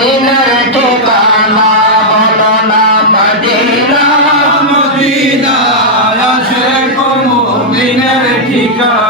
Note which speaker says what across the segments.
Speaker 1: মদিনার ঠিকানা
Speaker 2: বলো না মদিনা মদিনা শেখ মদিনার
Speaker 1: ঠিকানা।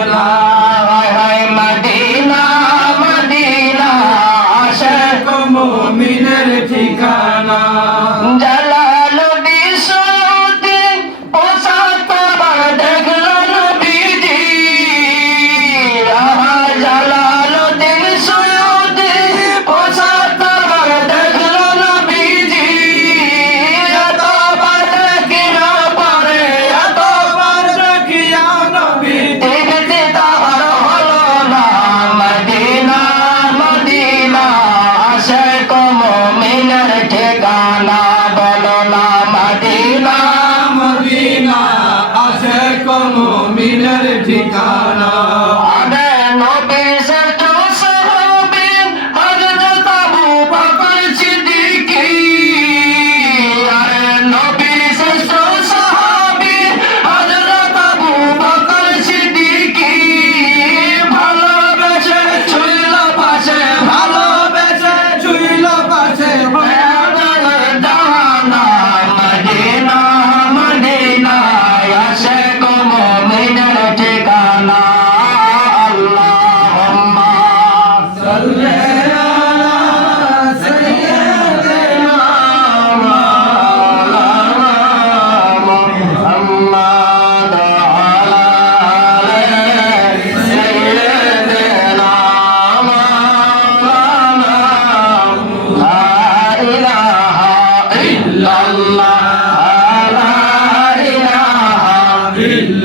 Speaker 1: ঠিকানা